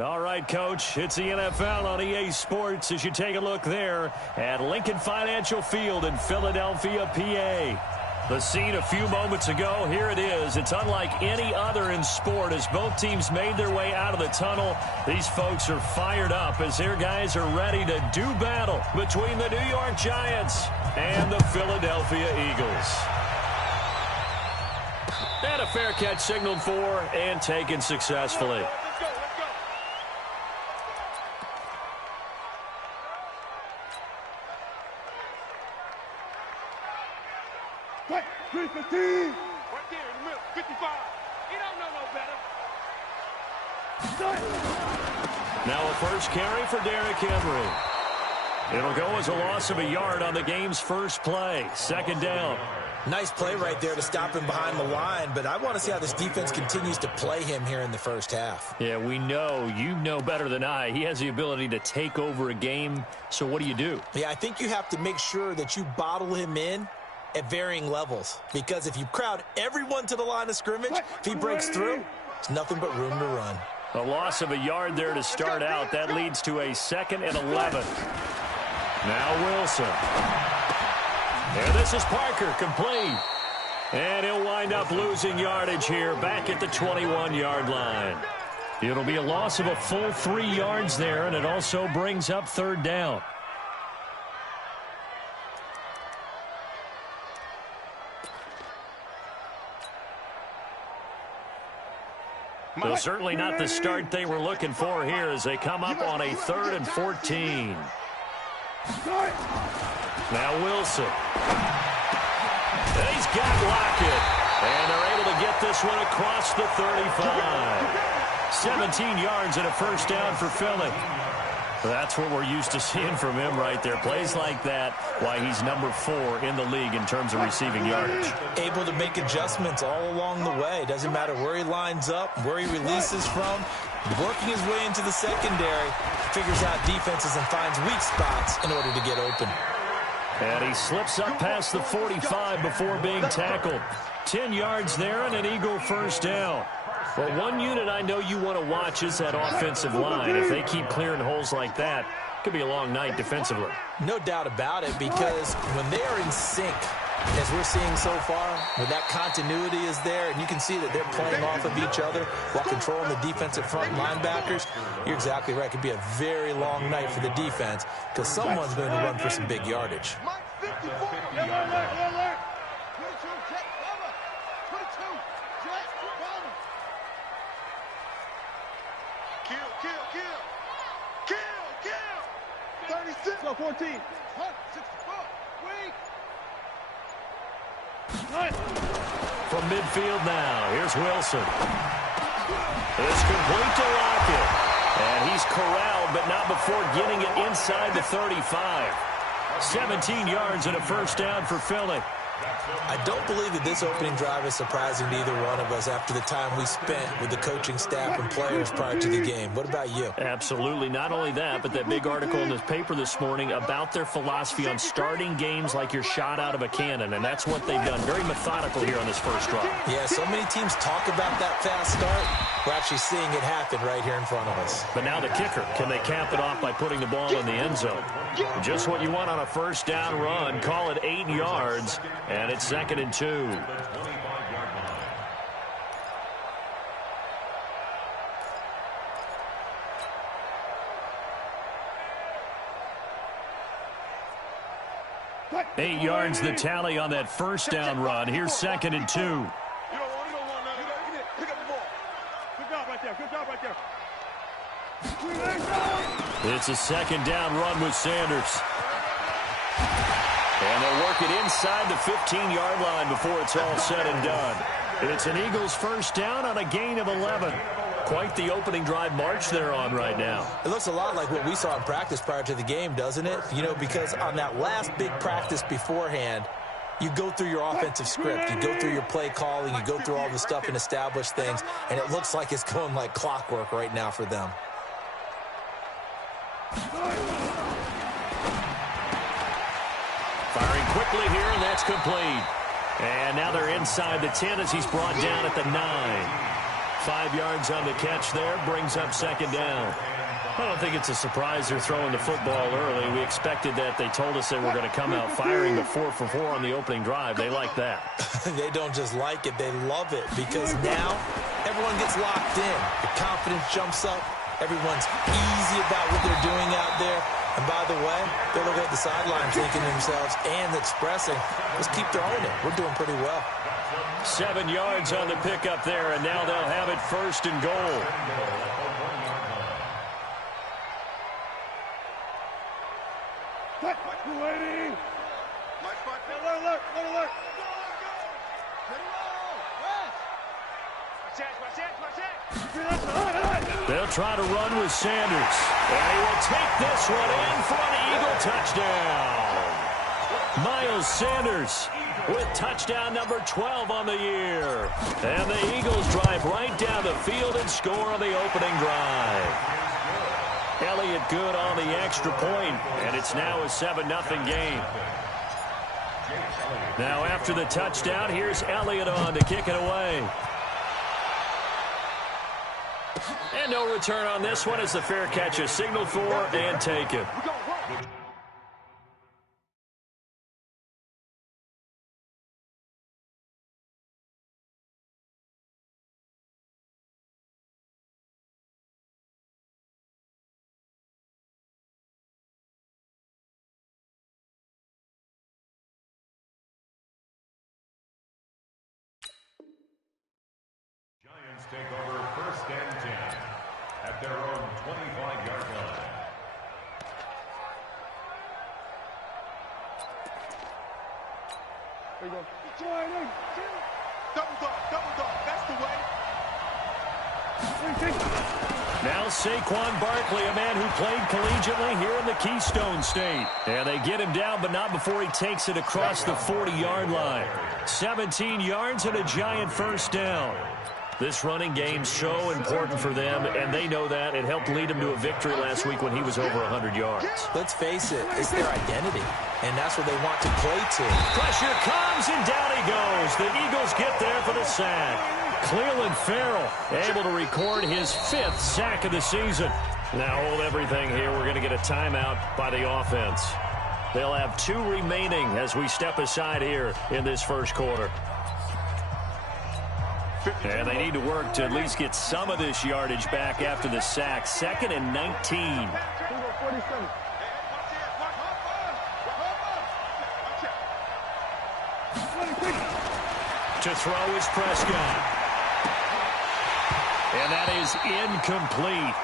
All right, Coach, it's the NFL on EA Sports as you take a look there at Lincoln Financial Field in Philadelphia, PA. The scene a few moments ago, here it is. It's unlike any other in sport as both teams made their way out of the tunnel. These folks are fired up as their guys are ready to do battle between the New York Giants and the Philadelphia Eagles. And a fair catch signaled for and taken successfully. Right, 315. Right there in the middle, 55. He don't know no better. Now a first carry for Derrick Henry. It'll go as a loss of a yard on the game's first play. Second down. Nice play right there to stop him behind the line, but I want to see how this defense continues to play him here in the first half. Yeah, we know. You know better than I. He has the ability to take over a game, so what do? Yeah, I think you have to make sure that you bottle him in at varying levels, because if you crowd everyone to the line of scrimmage, if he breaks through, it's nothing but room to run. A loss of a yard there to start out. That leads to a 2nd and 11. Now Wilson. And this is Parker, complete. And he'll wind up losing yardage here back at the 21-yard line. It'll be a loss of a full 3 yards there, and it also brings up third down. Well, certainly not the start they were looking for here as they come up on a 3rd and 14. Now Wilson. And he's got Lockett. And they're able to get this one across the 35. 17 yards and a first down for Philly. That's what we're used to seeing from him right there. Plays like that, why he's number 4 in the league in terms of receiving yardage. Able to make adjustments all along the way. Doesn't matter where he lines up, where he releases from. Working his way into the secondary, figures out defenses and finds weak spots in order to get open. And he slips up past the 45 before being tackled. 10 yards there and an Eagle first down. Well, one unit I know you want to watch is that offensive line. If they keep clearing holes like that, it could be a long night defensively. No doubt about it, because when they are in sync, as we're seeing so far, when that continuity is there, and you can see that they're playing off of each other while controlling the defensive front linebackers, you're exactly right. It could be a very long night for the defense because someone's going to run for some big yardage. Kill. 36. 14. From midfield now, here's Wilson. It's complete to Lockett. And he's corralled, but not before getting it inside the 35. 17 yards and a first down for Philly. I don't believe that this opening drive is surprising to either one of us after the time we spent with the coaching staff and players prior to the game. What about you? Absolutely. Not only that, but that big article in the paper this morning about their philosophy on starting games like you're shot out of a cannon, and that's what they've done. Very methodical here on this first drive. Yeah, so many teams talk about that fast start. We're actually seeing it happen right here in front of us. But now the kicker. Can they cap it off by putting the ball in the end zone? Just what you want on a first down run. Call it 8 yards, and it's 2nd and 2. Eight yards the tally on that first down run. Here's 2nd and 2. You don't want that. Pick up the ball. Good job right there. Good job right there. It's a 2nd down run with Sanders. And they'll work it inside the 15-yard line before it's all said and done. It's an Eagles first down on a gain of 11. Quite the opening drive march they're on right now. It looks a lot like what we saw in practice prior to the game, doesn't it? You know, because on that last big practice beforehand, you go through your offensive script, you go through your play calling, you go through all the stuff and establish things, and it looks like it's going like clockwork right now for them. Firing quickly here, and that's complete. And now they're inside the 10 as he's brought down at the 9. 5 yards on the catch there, brings up second down. I don't think it's a surprise they're throwing the football early. We expected that. They told us they were going to come out firing the 4 for 4 on the opening drive. They like that. They don't just like it, they love it, because now everyone gets locked in. The confidence jumps up. Everyone's easy about what they're doing out there. And by the way, they're looking at the sideline thinking to themselves and expressing, let's keep throwing it. We're doing pretty well. 7 yards on the pickup there, and now they'll have it first and goal. They'll try to run with Sanders. And he will take this one in for an Eagle touchdown. Miles Sanders with touchdown number 12 on the year. And the Eagles drive right down the field and score on the opening drive. Elliott good on the extra point, and it's now a 7-0 game. Now after the touchdown, here's Elliott on to kick it away. And no return on this one as the fair catch is signaled for and taken. Giants take over 1st and 10 at their own 25-yard line. There you go. Double dog. That's the way. Now Saquon Barkley, a man who played collegiately here in the Keystone State. And they get him down, but not before he takes it across the 40-yard line. 17 yards and a Giant first down. This running game's so important for them, and they know that. It helped lead them to a victory last week when he was over 100 yards. Let's face it, it's their identity, and that's what they want to play to. Pressure comes, and down he goes. The Eagles get there for the sack. Cleveland Farrell able to record his 5th sack of the season. Now hold everything here. We're going to get a timeout by the offense. They'll have 2 remaining as we step aside here in this first quarter. And they need to work to at least get some of this yardage back after the sack. 2nd and 19. To throw is Prescott. And that is incomplete.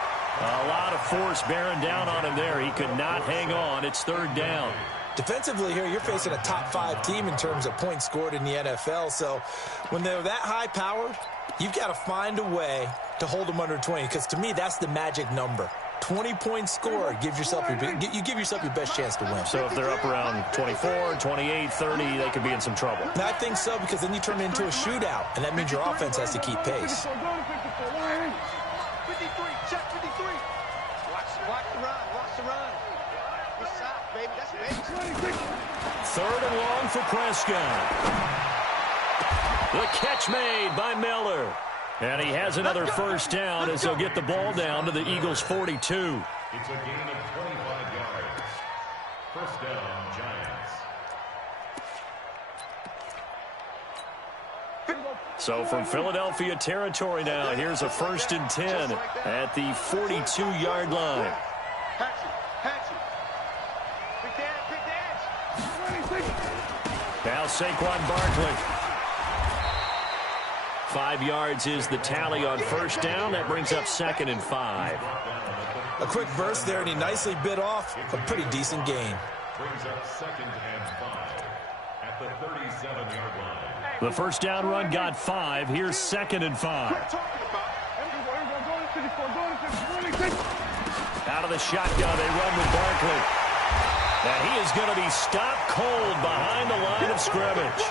A lot of force bearing down on him there. He could not hang on. It's 3rd down. Defensively here, you're facing a top 5 team in terms of points scored in the NFL. So when they're that high-powered, you've got to find a way to hold them under 20. Because to me, that's the magic number. 20 points scored, you give yourself your best chance to win. So if they're up around 24, 28, 30, they could be in some trouble. And I think so, because then you turn it into a shootout, and that means your offense has to keep pace. 53, check 53. Watch the run. What's up, baby? That's baby. 3rd and long for Prescott. The catch made by Miller. And he has another first down as they'll get the ball down to the Eagles' 42. It's a gain of 25 yards. First down, Giants. So from Philadelphia territory now, here's a 1st and 10 at the 42-yard line. Now Saquon Barkley. 5 yards is the tally on first down. That brings up 2nd and 5. A quick burst there, and he nicely bit off a pretty decent gain. Brings up 2nd and 5 at the 37-yard line. The first down run got 5. Here's 2nd and 5. Out of the shotgun, they run with Barkley. And he is going to be stopped cold behind the line of scrimmage.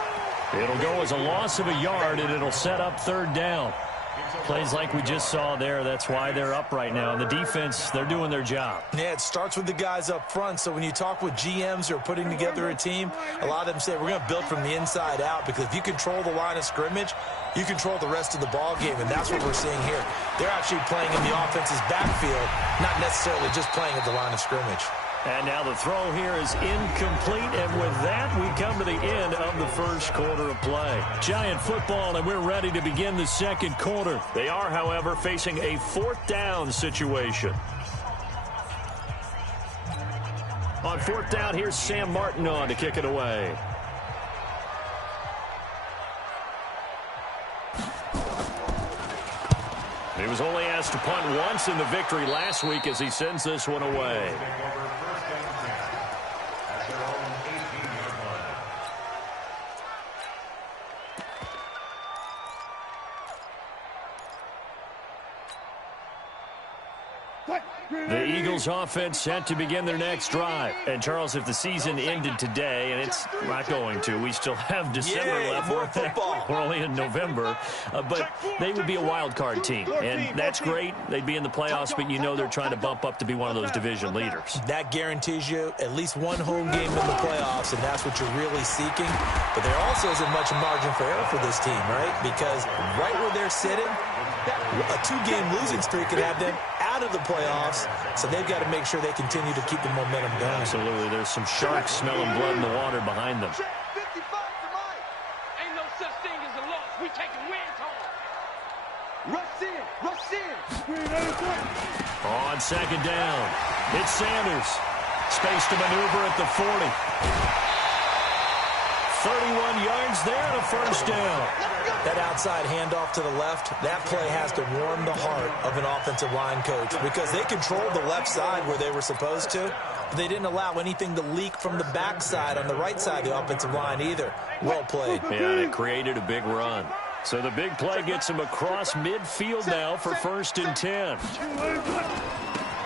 It'll go as a loss of a yard, and it'll set up 3rd down. Plays like we just saw there. That's why they're up right now. And the defense, they're doing their job. Yeah, it starts with the guys up front. So when you talk with GMs who are putting together a team, a lot of them say we're going to build from the inside out, because if you control the line of scrimmage, you control the rest of the ball game, and that's what we're seeing here. They're actually playing in the offense's backfield, not necessarily just playing at the line of scrimmage. And now the throw here is incomplete, and with that, we come to the end of the first quarter of play. Giant football, and we're ready to begin the second quarter. They are, however, facing a fourth down situation. On fourth down, here's Sam Martin on to kick it away. He was only asked to punt once in the victory last week as he sends this one away. The Eagles offense set to begin their next drive. And, Charles, if the season ended today, and it's not going to, we still have December left. More football. We're only in November. But they would be a wild card team. And that's great. They'd be in the playoffs, but you know they're trying to bump up to be one of those division leaders. That guarantees you at least one home game in the playoffs, and that's what you're really seeking. But there also isn't much margin for error for this team, right? Because right where they're sitting, a two-game losing streak could have them out of the playoffs, so they've got to make sure they continue to keep the momentum going. Absolutely. There's some sharks smelling blood in the water behind them. Ain't no such thing as a loss. We taking wins home. Rush in. Rush in. On second down, it's Sanders. Space to maneuver at the 40. 31 yards there and a first down. That outside handoff to the left, that play has to warm the heart of an offensive line coach, because they controlled the left side where they were supposed to, but they didn't allow anything to leak from the backside on the right side of the offensive line either. Well played. Yeah, and it created a big run. So the big play gets him across midfield now for 1st and 10.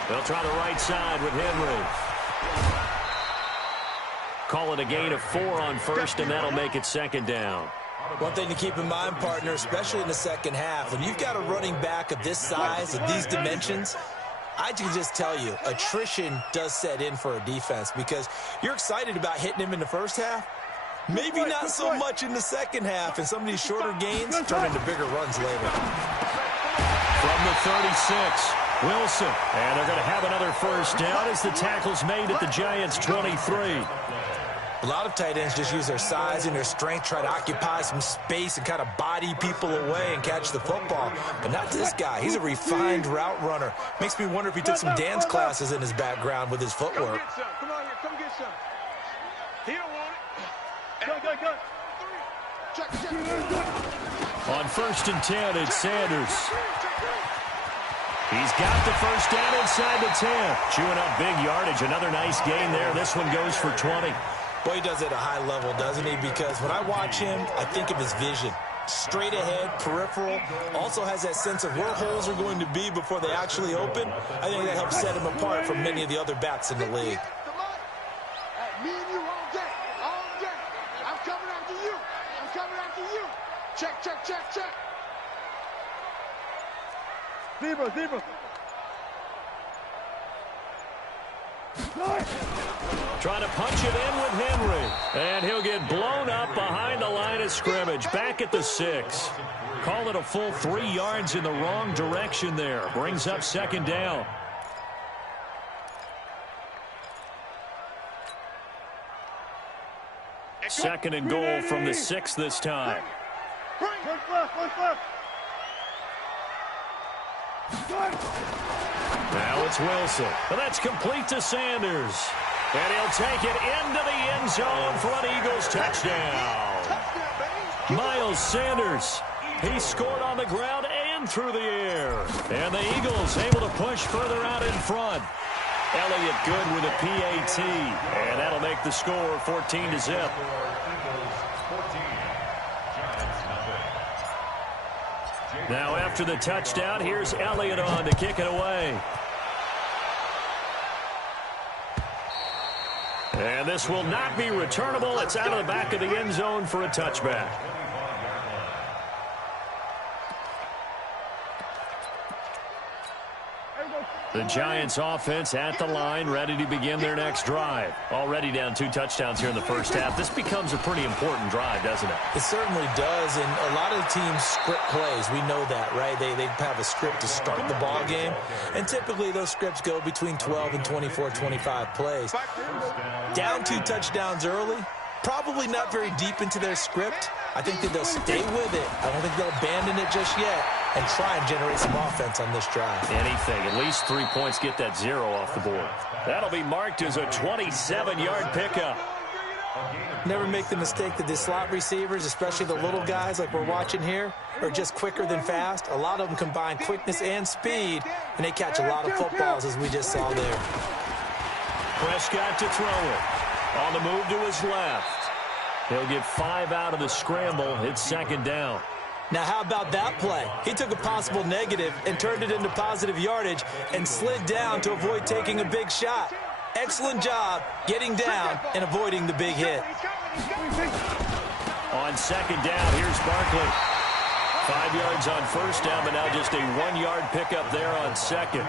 They'll try the right side with Henry. Call it a gain of 4 on first, and that'll make it second down. One thing to keep in mind, partner, especially in the second half, when you've got a running back of this size, of these dimensions, I can just tell you, attrition does set in for a defense, because you're excited about hitting him in the first half. Maybe not so much in the second half, and some of these shorter gains turn into bigger runs later. From the 36, Wilson. And they're going to have another first down as the tackle's made at the Giants' 23. A lot of tight ends just use their size and their strength, try to occupy some space and kind of body people away and catch the football. But not this guy. He's a refined route runner. Makes me wonder if he took some dance classes in his background with his footwork. Come on here. Come get some. He don't want it. Go. Check. On 1st and 10, it's Sanders. He's got the first down inside the 10. Chewing up big yardage. Another nice gain there. This one goes for 20. Boy, he does it at a high level, doesn't he? Because when I watch him, I think of his vision. Straight ahead, peripheral, also has that sense of where holes are going to be before they actually open. I think that helps set him apart from many of the other backs in the league. Me and you all day. I'm coming after you. Check. Zebra. Trying to punch it in with Henry. And he'll get blown up behind the line of scrimmage. Back at the 6. Call it a full 3 yards in the wrong direction there. Brings up second down. Second and goal from the 6 this time. Now it's Wilson. And that's complete to Sanders. And he'll take it into the end zone for an Eagles touchdown. Miles Sanders. He scored on the ground and through the air. And the Eagles able to push further out in front. Elliott good with a PAT. And that'll make the score 14-0. Now after the touchdown, here's Elliott on to kick it away. And this will not be returnable. It's out of the back of the end zone for a touchback. The Giants offense at the line, ready to begin their next drive. Already down 2 touchdowns here in the first half. This becomes a pretty important drive, doesn't it? It certainly does, and a lot of the teams script plays. We know that, right? They have a script to start the ball game, and typically those scripts go between 12 and 24, 25 plays. Down 2 touchdowns early, probably not very deep into their script. I think that they'll stay with it. I don't think they'll abandon it just yet and try and generate some offense on this drive. Anything. At least 3 points, get that 0 off the board. That'll be marked as a 27-yard pickup. Never make the mistake that the slot receivers, especially the little guys like we're watching here, are just quicker than fast. A lot of them combine quickness and speed, and they catch a lot of footballs, as we just saw there. Prescott to throw it. On the move to his left. He'll get 5 out of the scramble. It's second down. Now, how about that play? He took a possible negative and turned it into positive yardage and slid down to avoid taking a big shot. Excellent job getting down and avoiding the big hit. On second down, here's Barkley. 5 yards on first down, but now just a 1-yard pickup there on second.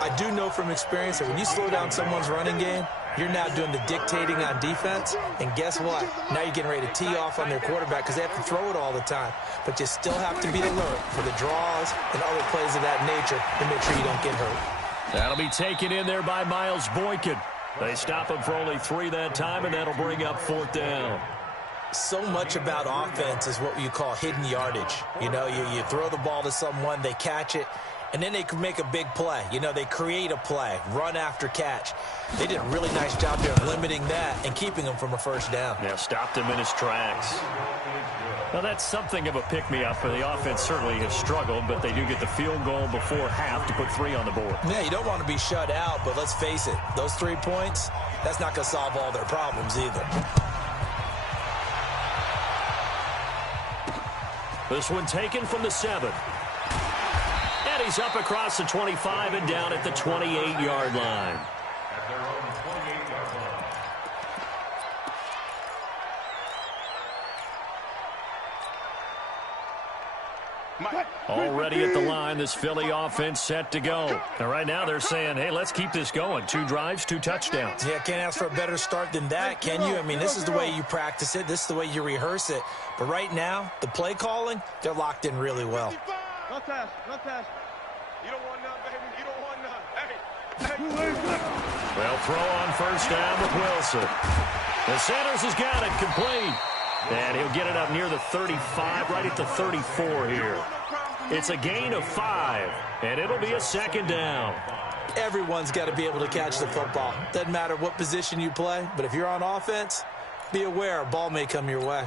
I do know from experience that when you slow down someone's running game, you're now doing the dictating on defense, and guess what? Now you're getting ready to tee off on their quarterback because they have to throw it all the time. But you still have to be alert for the draws and other plays of that nature to make sure you don't get hurt. That'll be taken in there by Miles Boykin. They stop him for only 3 that time, and that'll bring up 4th down. So much about offense is what you call hidden yardage. You know, you throw the ball to someone, they catch it, and then they can make a big play. You know, they create a play, run after catch. They did a really nice job there of limiting that and keeping him from a first down. Yeah, stopped him in his tracks. Now, that's something of a pick-me-up. The offense certainly has struggled, but they do get the field goal before half to put 3 on the board. Yeah, you don't want to be shut out, but let's face it, those 3 points, that's not going to solve all their problems either. This one taken from the 7. And he's up across the 25 and down at the 28-yard line. At their own 28-yard line. Already at the line, this Philly offense set to go. And right now they're saying, hey, let's keep this going. 2 drives, 2 touchdowns. Yeah, can't ask for a better start than that, can you? I mean, this is the way you practice it. This is the way you rehearse it. But right now, the play calling, they're locked in really well. No pass, no pass. You don't want none, baby. You don't want none. Hey. Well, throw on first down with Wilson. The Sanders has got it complete. And he'll get it up near the 35, right at the 34 here. It's a gain of 5, and it'll be a second down. Everyone's got to be able to catch the football. Doesn't matter what position you play, but if you're on offense, be aware a ball may come your way.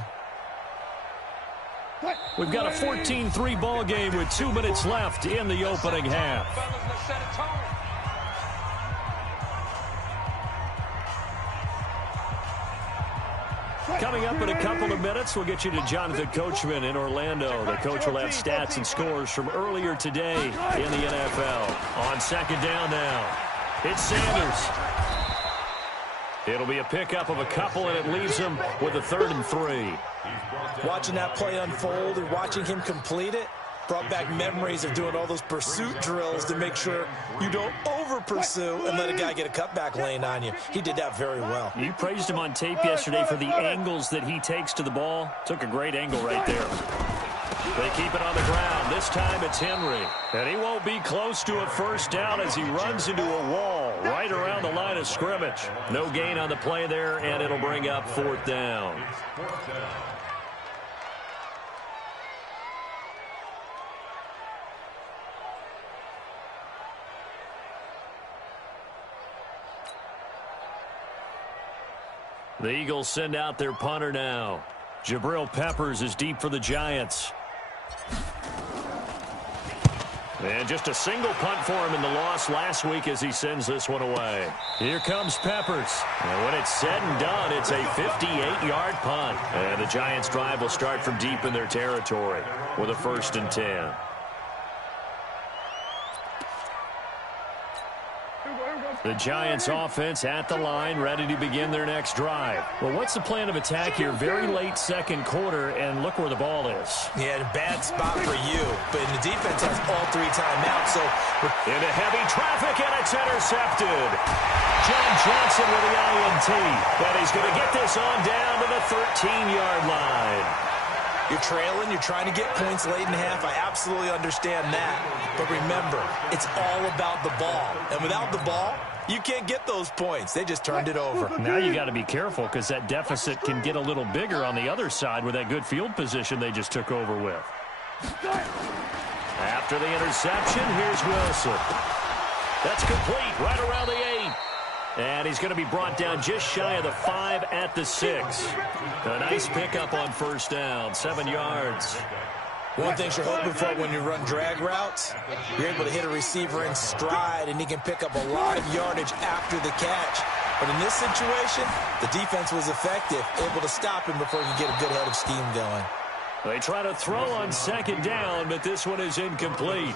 We've got a 14-3 ball game with 2 minutes left in the opening half. Coming up in a couple of minutes, we'll get you to Jonathan Coachman in Orlando. The coach will have stats and scores from earlier today in the NFL. On second down now, it's Sanders. It'll be a pickup of a couple, and it leaves him with a 3rd and 3. Watching that play unfold and watching him complete it brought back memories of doing all those pursuit drills to make sure you don't over-pursue and let a guy get a cutback lane on you. He did that very well. You praised him on tape yesterday for the angles that he takes to the ball. Took a great angle right there. They keep it on the ground. This time it's Henry. And he won't be close to a first down as he runs into a wall right around the line of scrimmage. No gain on the play there, and it'll bring up 4th down. The Eagles send out their punter now. Jabril Peppers is deep for the Giants. And just a single punt for him in the loss last week as he sends this one away. Here comes Peppers. And when it's said and done, it's a 58-yard punt. And the Giants' drive will start from deep in their territory with a 1st and 10. The Giants offense at the line, ready to begin their next drive. Well, what's the plan of attack here? Very late second quarter, and look where the ball is. this. Yeah, a bad spot for you. But the defense has all 3 timeouts. So into heavy traffic, and it's intercepted. John Johnson with the INT. And he's going to get this on down to the 13-yard line. You're trailing. You're trying to get points late in half. I absolutely understand that. But remember, it's all about the ball. And without the ball, you can't get those points. They just turned it over. Now you got to be careful because that deficit can get a little bigger on the other side with that good field position they just took over with. After the interception, here's Wilson. That's complete right around the 8. And he's going to be brought down just shy of the 5 at the 6. A nice pickup on first down, 7 yards. One thing you're hoping for when you run drag routes, you're able to hit a receiver in stride, and he can pick up a lot of yardage after the catch. But in this situation, the defense was effective, able to stop him before he could get a good head of steam going. They try to throw on second down, but this one is incomplete.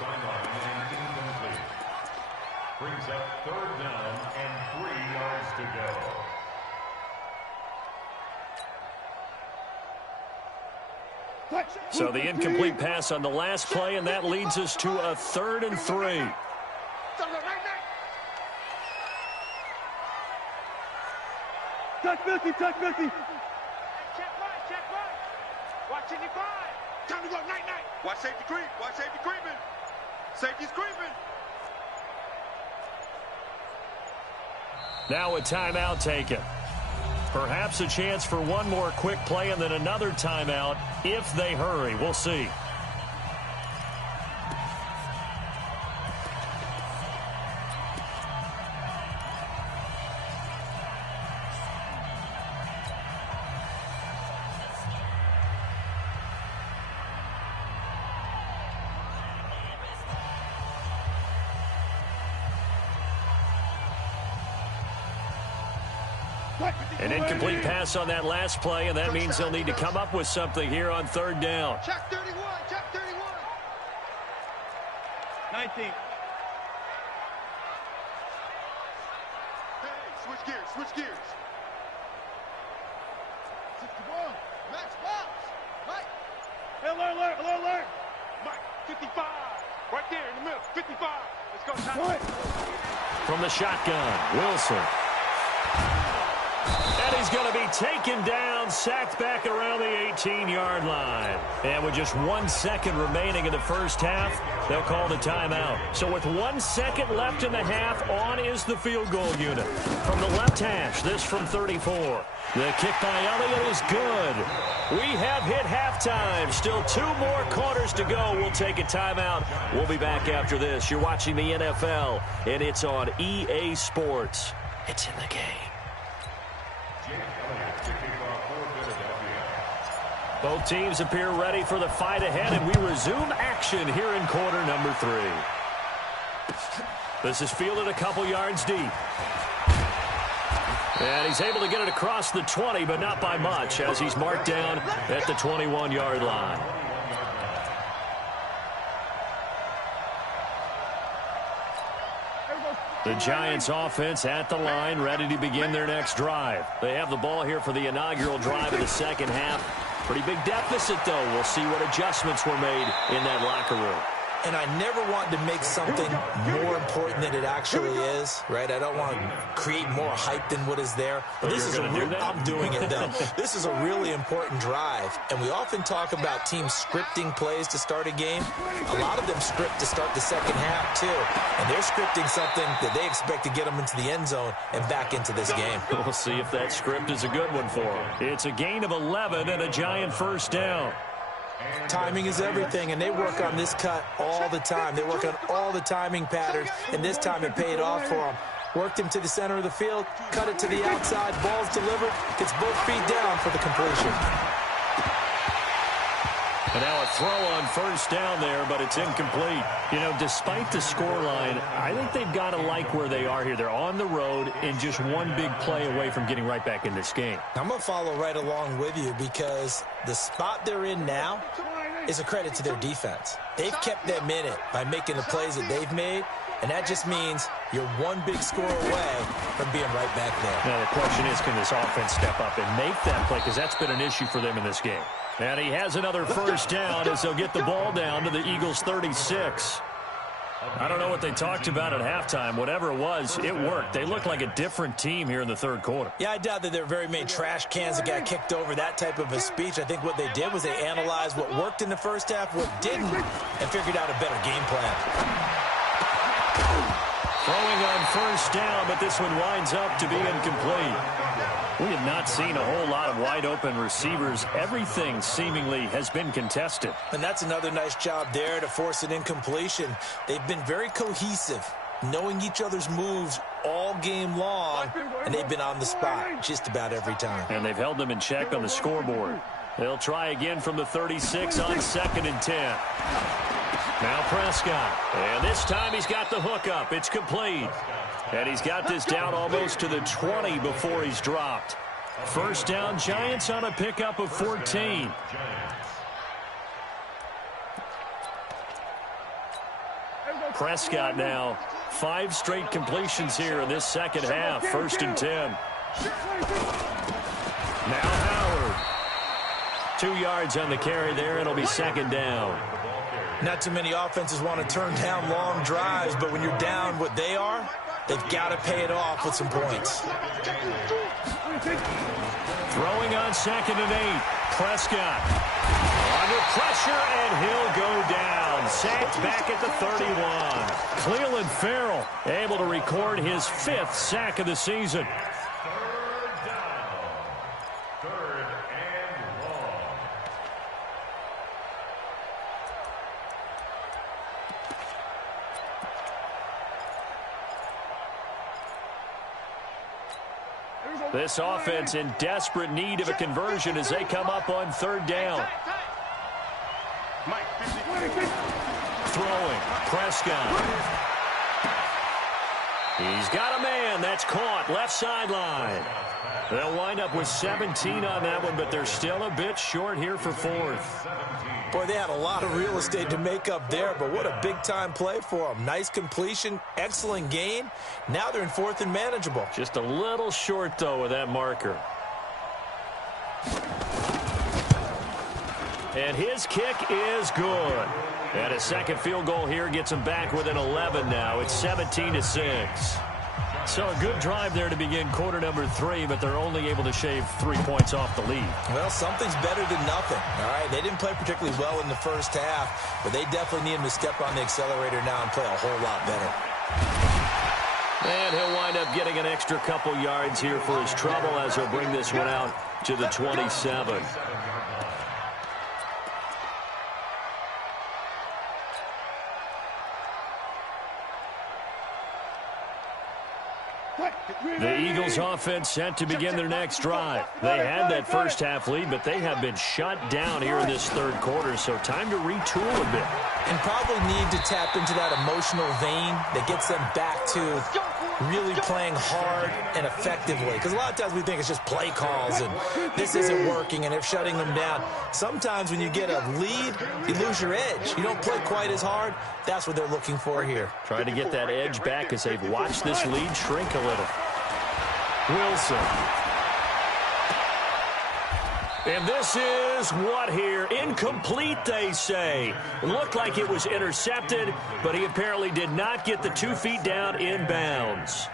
Brings up 3rd down and 3 yards to go. So the incomplete pass on the last play, and that leads us to a 3rd and 3. Check 50, check 50. Check right. Watch 55. Time to go, night. Watch safety creep, watch safety creeping. Safety's creeping. Now a timeout taken. Perhaps a chance for one more quick play and then another timeout if they hurry. We'll see. An incomplete pass on that last play, and that means they'll need to come up with something here on 3rd down. Check 31, check 31. 19. Hey, switch gears. 61, max box. Mike. Hey, alert. Mike, 55. Right there in the middle, 55. Let's go, time. From the shotgun, Wilson. And he's going to be taken down, sacked back around the 18-yard line. And with just 1 second remaining in the first half, they'll call the timeout. So with 1 second left in the half, on is the field goal unit. From the left hash, this from 34. The kick by Elliott is good. We have hit halftime. Still 2 more quarters to go. We'll take a timeout. We'll be back after this. You're watching the NFL, and it's on EA Sports. It's in the game. Both teams appear ready for the fight ahead, and we resume action here in quarter number 3. This is fielded a couple yards deep. And he's able to get it across the 20, but not by much, as he's marked down at the 21-yard line. The Giants offense at the line, ready to begin their next drive. They have the ball here for the inaugural drive of the second half. Pretty big deficit, though. We'll see what adjustments were made in that locker room. And I never want to make something more important than it actually is, right? I don't want to create more hype than what is there. But this is I'm doing it, though. This is a really important drive. And we often talk about teams scripting plays to start a game. A lot of them script to start the second half, too. And they're scripting something that they expect to get them into the end zone and back into this game. We'll see if that script is a good one for them. It's a gain of 11 and a Giant first down. Timing is everything, and they work on this cut all the time. They work on all the timing patterns, and this time it paid off for them. Worked him to the center of the field, cut it to the outside, ball's delivered, gets both feet down for the completion. And now a throw on first down there, but it's incomplete. You know, despite the scoreline, I think they've got to like where they are here. They're on the road and just one big play away from getting right back in this game. I'm going to follow right along with you because the spot they're in now is a credit to their defense. They've kept them in it by making the plays that they've made, and that just means you're one big score away from being right back there. Now the question is, can this offense step up and make that play? Because that's been an issue for them in this game. And he has another first down as they'll get the ball down to the Eagles' 36. I don't know what they talked about at halftime. Whatever it was, it worked. They looked like a different team here in the third quarter. Yeah, I doubt that there were very many trash cans that got kicked over, that type of a speech. I think what they did was they analyzed what worked in the first half, what didn't, and figured out a better game plan. Throwing on first down, but this one winds up to be incomplete. We have not seen a whole lot of wide-open receivers. Everything seemingly has been contested. And that's another nice job there to force an incompletion. They've been very cohesive, knowing each other's moves all game long, and they've been on the spot just about every time. And they've held them in check on the scoreboard. They'll try again from the 36 on 2nd and 10. Now Prescott, and this time he's got the hook up. It's complete. And he's got this down almost to the 20 before he's dropped. First down, Giants on a pickup of 14. Prescott now, 5 straight completions here in this second half. 1st and 10. Now Howard. 2 yards on the carry there. It'll be 2nd down. Not too many offenses want to turn down long drives, but when you're down what they are, they've got to pay it off with some points. Throwing on 2nd and 8. Prescott under pressure, and he'll go down. Sacked back at the 31. Cleveland Farrell able to record his 5th sack of the season. This offense in desperate need of a conversion as they come up on 3rd down. Throwing, Prescott. He's got a man. That's caught. Left sideline. They'll wind up with 17 on that one, but they're still a bit short here for 4th. Boy, they had a lot of real estate to make up there, but what a big-time play for them. Nice completion, excellent gain. Now they're in 4th and manageable. Just a little short, though, with that marker. And his kick is good. And a second field goal here gets him back within 11 now. It's 17-6. So a good drive there to begin quarter number 3, but they're only able to shave 3 points off the lead. Well, something's better than nothing, all right? They didn't play particularly well in the first half, but they definitely need him to step on the accelerator now and play a whole lot better. And he'll wind up getting an extra couple yards here for his trouble as he'll bring this one out to the 27. The Eagles offense set to begin their next drive. They had that first half lead, but they have been shut down here in this third quarter, so time to retool a bit. And probably need to tap into that emotional vein that gets them back to really playing hard and effectively. Because a lot of times we think it's just play calls and this isn't working and they're shutting them down. Sometimes when you get a lead, you lose your edge. You don't play quite as hard. That's what they're looking for here. Trying to get that edge back as they've watched this lead shrink a little. Wilson. And this is what here? Incomplete, they say. Looked like it was intercepted, but he apparently did not get the 2 feet down inbounds.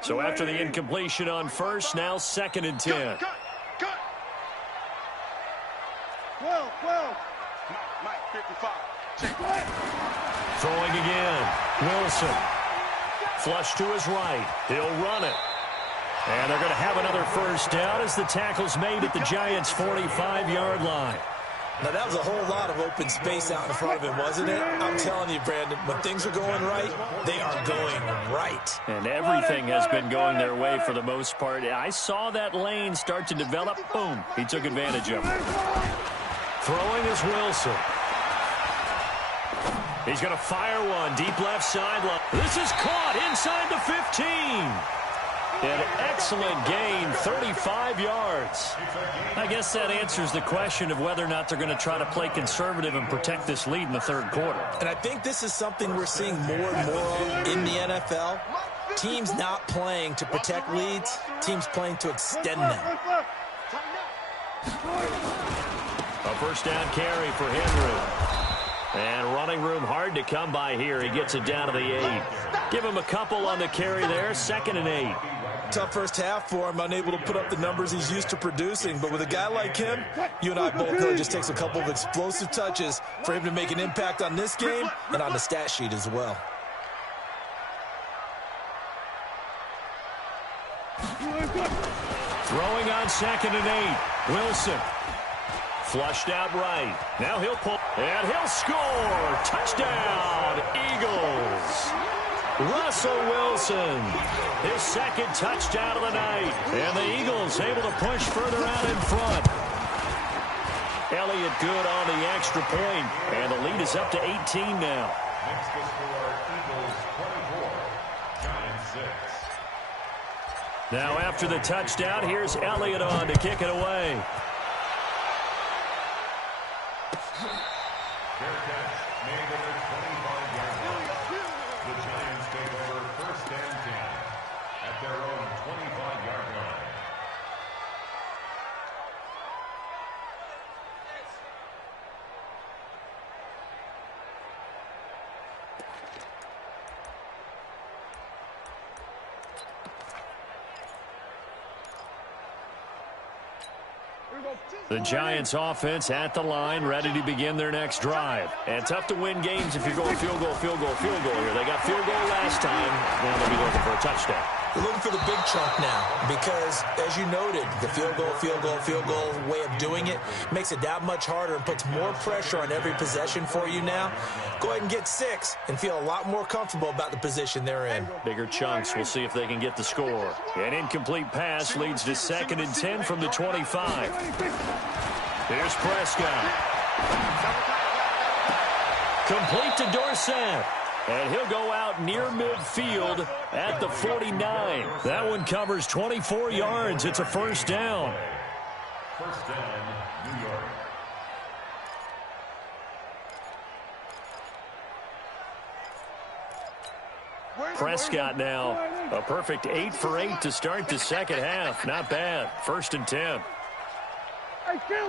So after the incompletion on first, now 2nd and 10. 12. Mike, 55. Throwing again. Wilson. Flush to his right. He'll run it. And they're going to have another first down as the tackle's made at the Giants' 45-yard line. Now, that was a whole lot of open space out in front of him, wasn't it? I'm telling you, Brandon, when things are going right, they are going right. And everything has been going their way for the most part. I saw that lane start to develop. Boom. He took advantage of it. Throwing is Wilson. He's going to fire one deep left sideline. This is caught inside the 15. An excellent gain, 35 yards. I guess that answers the question of whether or not they're going to try to play conservative and protect this lead in the third quarter. And I think this is something we're seeing more and more of in the NFL. Teams not playing to protect leads, teams playing to extend them. A first down carry for Henry. And running room hard to come by here. He gets it down to the 8. Give him a couple on the carry there. 2nd and 8. Tough first half for him, unable to put up the numbers he's used to producing. But with a guy like him, you and I both know it just takes a couple of explosive touches for him to make an impact on this game and on the stat sheet as well. Throwing on 2nd and 8. Wilson. Flushed out right. Now he'll pull, and he'll score. Touchdown, Eagles. Russell Wilson, his 2nd touchdown of the night. And the Eagles able to push further out in front. Elliott good on the extra point, and the lead is up to 18 now. Next to score, Eagles 24, Giants 6. Now after the touchdown, here's Elliott on to kick it away. Fair catch made at the 25-yard line. The Giants take over 1st and 10 at their own 25-yard line. The Giants offense at the line, ready to begin their next drive. And tough to win games if you're going field goal, field goal, field goal here. They got field goal last time. Now they'll be looking for a touchdown. They're looking for the big chunk now because, as you noted, the field goal way of doing it makes it that much harder and puts more pressure on every possession for you now. Go ahead and get 6 and feel a lot more comfortable about the position they're in. Bigger chunks. We'll see if they can get the score. An incomplete pass leads to 2nd and 10 from the 25. Here's Prescott. Complete to Dorsett. And he'll go out near midfield at the 49. That one covers 24 yards. It's a first down. First down, New York. Prescott now. A perfect 8 for 8 to start the second half. Not bad. 1st and 10. Hey, kill.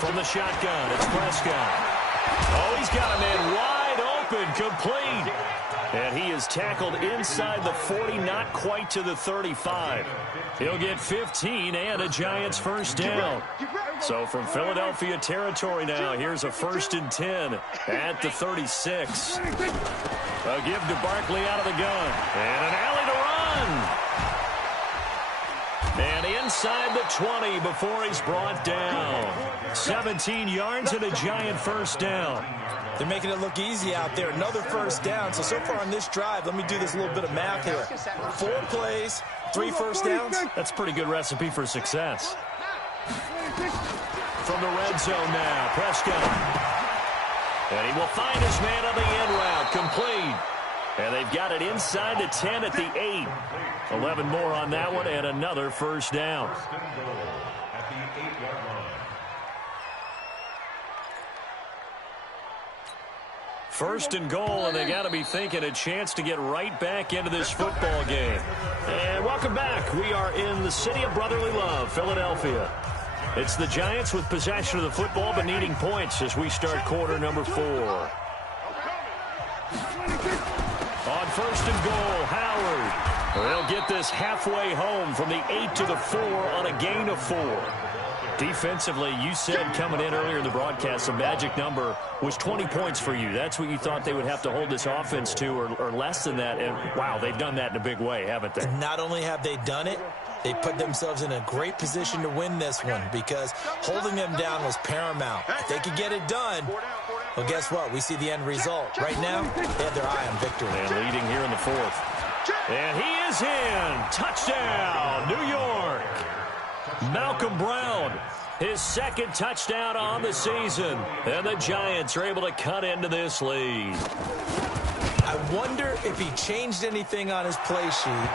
From the shotgun, it's Prescott. Oh, he's got a man wide open, complete. And he is tackled inside the 40, not quite to the 35. He'll get 15 and a Giants first down. So from Philadelphia territory now, here's a 1st and 10 at the 36. A give to Barkley out of the gun. And an alley to run. And inside the 20 before he's brought down. 17 yards and a Giant first down. They're making it look easy out there. Another first down. So far on this drive, let me do this little bit of math here. 4 plays, 3 first downs. That's a pretty good recipe for success. From the red zone now, Prescott. And he will find his man on the end route, complete. And they've got it inside the 10 at the 8. 11 more on that one and another first down. First and goal at the 8-yard line. First and goal, and they got to be thinking a chance to get right back into this football game. And welcome back. We are in the city of brotherly love, Philadelphia. It's the Giants with possession of the football but needing points as we start quarter number 4. On 1st and goal, Howard. They'll get this halfway home from the 8 to the 4 on a gain of 4. Defensively, you said coming in earlier in the broadcast, the magic number was 20 points for you. That's what you thought they would have to hold this offense to, or less than that. And, wow, they've done that in a big way, haven't they? And not only have they done it, they put themselves in a great position to win this one because holding them down was paramount. If they could get it done, well, guess what? We see the end result. Right now, they have their eye on victory. And leading here in the 4th. And he is in. Touchdown, New York. Malcolm Brown, his 2nd touchdown on the season. And the Giants are able to cut into this lead. I wonder if he changed anything on his play sheet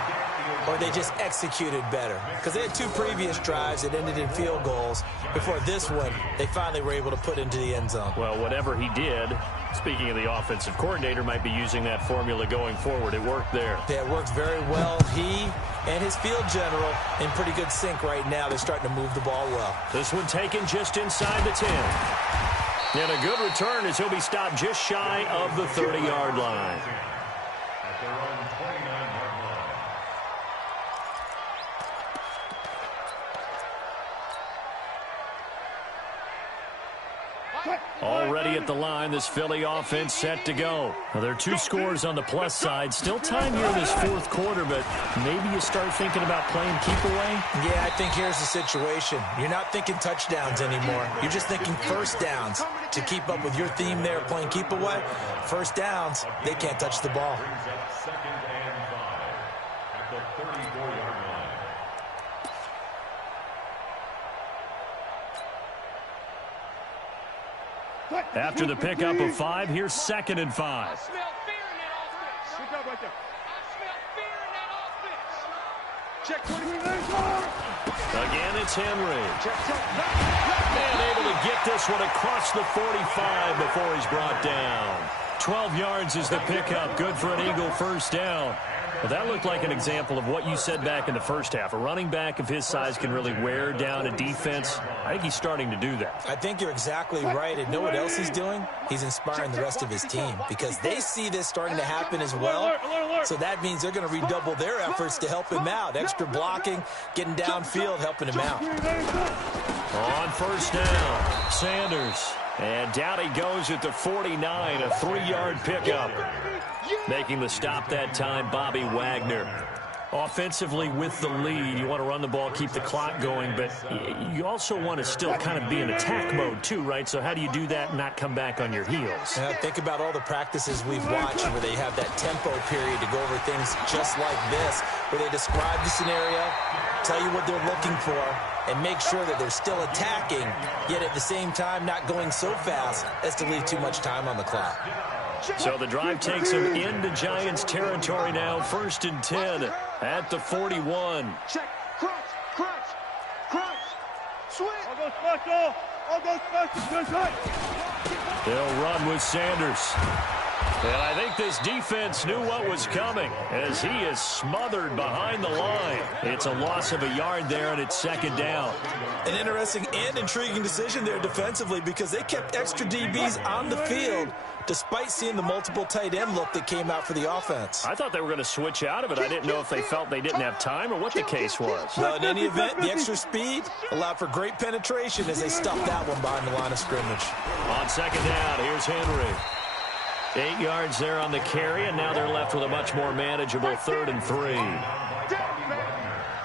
or they just executed better. Because they had 2 previous drives that ended in field goals. Before this one, they finally were able to put into the end zone. Well, whatever he did, speaking of the offensive coordinator, might be using that formula going forward. It worked there. Yeah, it worked very well. He and his field general in pretty good sync right now. They're starting to move the ball well. This one taken just inside the 10. And a good return as he'll be stopped just shy of the 30-yard line. At their own 29-yard line. Already at the line, this Philly offense set to go. Well, there are 2 scores on the plus side. Still time here in this 4th quarter, but maybe you start thinking about playing keep away? Yeah, I think here's the situation. You're not thinking touchdowns anymore. You're just thinking first downs. To keep up with your theme there, playing keep away, first downs, they can't touch the ball. Brings up 2nd and 5 at the 34-yard line. After the pickup of 5, here's 2nd and 5. I smell fear in that offense. Good job right there. I smell fear in that offense. Check 20. Again, it's Henry. And able to get this one across the 45 before he's brought down. 12 yards is the pickup. Good for an Eagle first down. Well, that looked like an example of what you said back in the first half. A running back of his size can really wear down a defense. I think he's starting to do that. I think you're exactly right. And know what else he's doing? He's inspiring the rest of his team because they see this starting to happen as well. So that means they're going to redouble their efforts to help him out. Extra blocking, getting downfield, helping him out. On first down, Sanders. And down he goes at the 49, a 3-yard pickup. Making the stop that time, Bobby Wagner. Offensively with the lead, you want to run the ball, keep the clock going, but you also want to still kind of be in attack mode too, right? So how do you do that and not come back on your heels? Think about all the practices we've watched where they have that tempo period to go over things just like this, where they describe the scenario, tell you what they're looking for, and make sure that they're still attacking, yet at the same time not going so fast as to leave too much time on the clock. So the drive takes him into Giants territory now. 1st and 10 at the 41. Check. Crunch. Swing. I'll go special. They'll run with Sanders. And I think this defense knew what was coming as he is smothered behind the line. It's a loss of a yard there, and it's 2nd down. An interesting and intriguing decision there defensively because they kept extra DBs on the field despite seeing the multiple tight end look that came out for the offense. I thought they were going to switch out of it. I didn't know if they felt they didn't have time or what the case was. Well, in any event, the extra speed allowed for great penetration as they stuffed that one behind the line of scrimmage. On 2nd down, here's Henry. 8 yards there on the carry, and now they're left with a much more manageable 3rd and 3.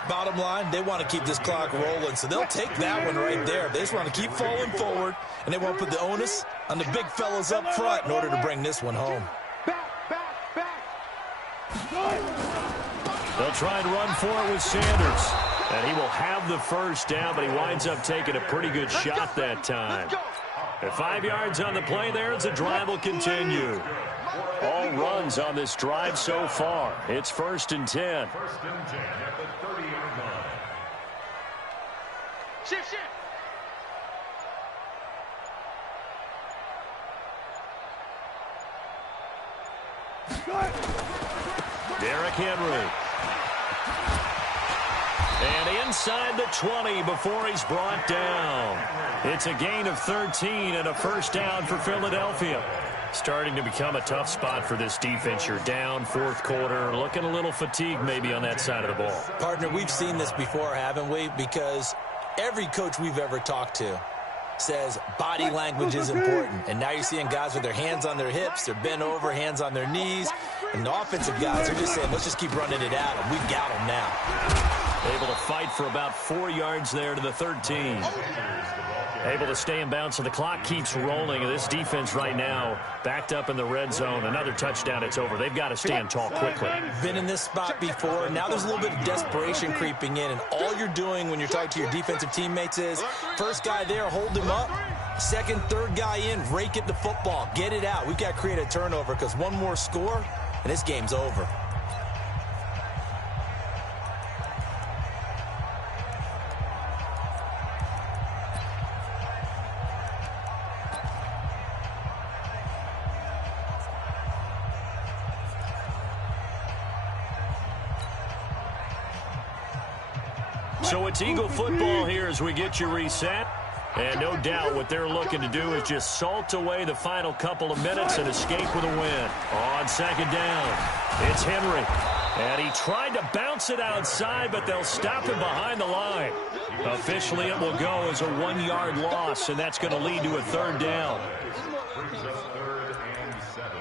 Bottom line, they want to keep this clock rolling, so they'll take that one right there. They just want to keep falling forward, and they won't put the onus on the big fellas up front in order to bring this one home. They'll try and run for it with Sanders. And he will have the first down, but he winds up taking a pretty good shot that time. At 5 yards on the play there, as the drive will continue. All runs on this drive so far. It's 1st and 10. 1st and 10 at the 30-yard line. Shift. Derrick Henry. And inside the 20 before he's brought down. It's a gain of 13 and a first down for Philadelphia. Starting to become a tough spot for this defense. You're down 4th quarter, looking a little fatigued maybe on that side of the ball. Partner, we've seen this before, haven't we? Because every coach we've ever talked to says body language is important. And now you're seeing guys with their hands on their hips, they're bent over, hands on their knees. And the offensive guys are just saying, let's just keep running it at them. We've got them now. Able to fight for about 4 yards there to the 13. Able to stay in bounds, so the clock keeps rolling. And this defense right now backed up in the red zone. Another touchdown, it's over. They've got to stand tall quickly. Been in this spot before. Now there's a little bit of desperation creeping in. And all you're doing when you're talking to your defensive teammates is, first guy there, hold him up. Second, third guy in, rake it to football. Get it out. We've got to create a turnover because one more score, and this game's over. So it's Eagle football here as we get you reset. And no doubt what they're looking to do is just salt away the final couple of minutes and escape with a win. On second down, it's Henry. And he tried to bounce it outside, but they'll stop him behind the line. Officially, it will go as a 1-yard loss, and that's going to lead to a third down. Brings us 3rd and 7.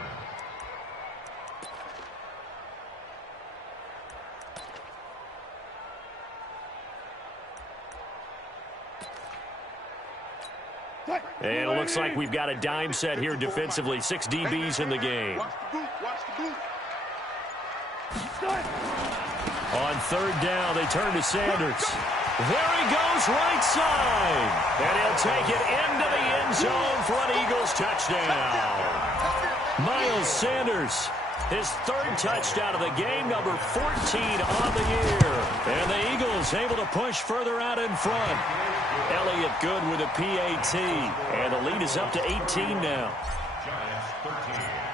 And it looks like we've got a dime set here defensively. 6 DBs in the game. On third down, they turn to Sanders. There he goes, right side. And he'll take it into the end zone for an Eagles touchdown. Miles Sanders, his 3rd touchdown of the game, number 14 on the year. And the Eagles able to push further out in front. Elliott good with a PAT. And the lead is up to 18 now.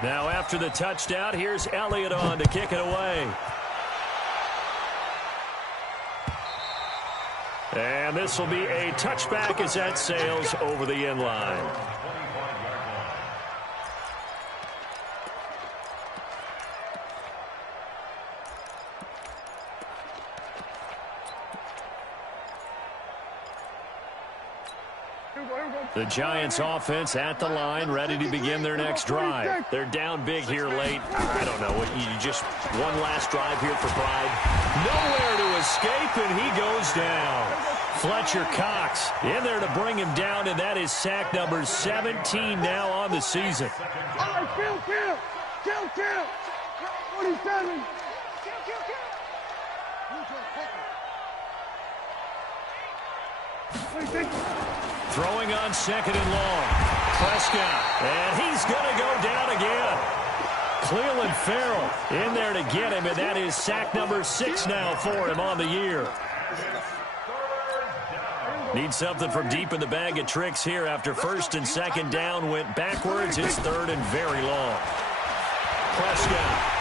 Now after the touchdown, here's Elliott on to kick it away. And this will be a touchback as that sails over the end line. The Giants offense at the line, ready to begin their next drive. They're down big here late. I don't know. You just one last drive here for Pride. Nowhere to escape, and he goes down. Fletcher Cox in there to bring him down, and that is sack number 17 now on the season. All right, kill. 47. Throwing on second and long. Prescott, and he's going to go down again. Cleveland Farrell in there to get him, and that is sack number 6 now for him on the year. Need something from deep in the bag of tricks here after first and second down went backwards. It's 3rd and very long. Prescott.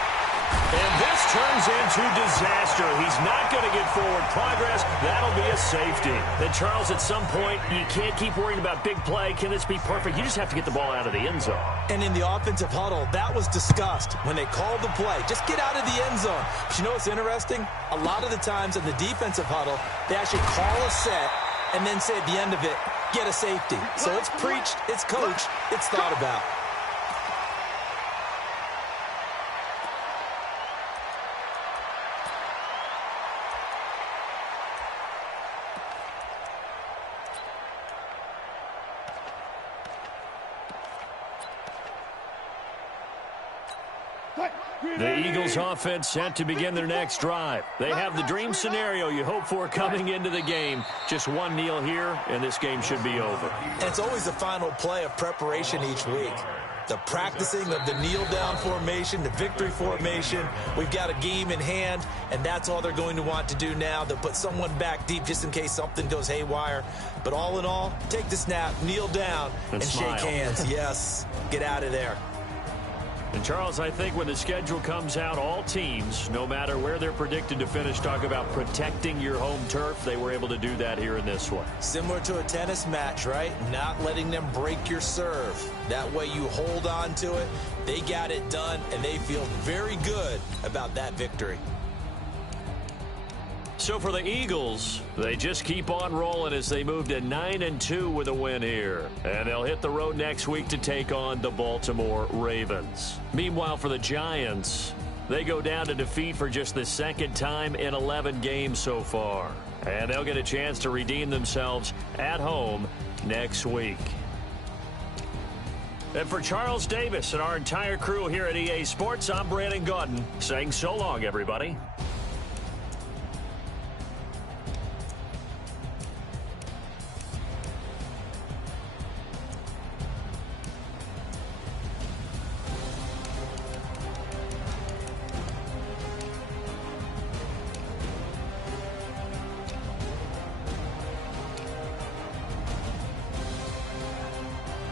And this turns into disaster. He's not going to get forward progress. That'll be a safety. Then, Charles, at some point, you can't keep worrying about big play. Can this be perfect? You just have to get the ball out of the end zone. And in the offensive huddle, that was discussed when they called the play. Just get out of the end zone. But you know what's interesting? A lot of the times in the defensive huddle, they actually call a set and then say at the end of it, get a safety. So it's preached, it's coached, it's thought about. The Eagles offense set to begin their next drive. They have the dream scenario you hope for coming into the game. Just one kneel here, and this game should be over. And it's always the final play of preparation each week. The practicing of the kneel-down formation, the victory formation. We've got a game in hand, and that's all they're going to want to do now. They'll put someone back deep just in case something goes haywire. But all in all, take the snap, kneel down, and shake hands. Yes, get out of there. And, Charles, I think when the schedule comes out, all teams, no matter where they're predicted to finish, talk about protecting your home turf. They were able to do that here in this one. Similar to a tennis match, right? Not letting them break your serve. That way you hold on to it. They got it done, and they feel very good about that victory. So for the Eagles, they just keep on rolling as they move to 9-2 with a win here. And they'll hit the road next week to take on the Baltimore Ravens. Meanwhile, for the Giants, they go down to defeat for just the 2nd time in 11 games so far. And they'll get a chance to redeem themselves at home next week. And for Charles Davis and our entire crew here at EA Sports, I'm Brandon Gaudin saying so long, everybody.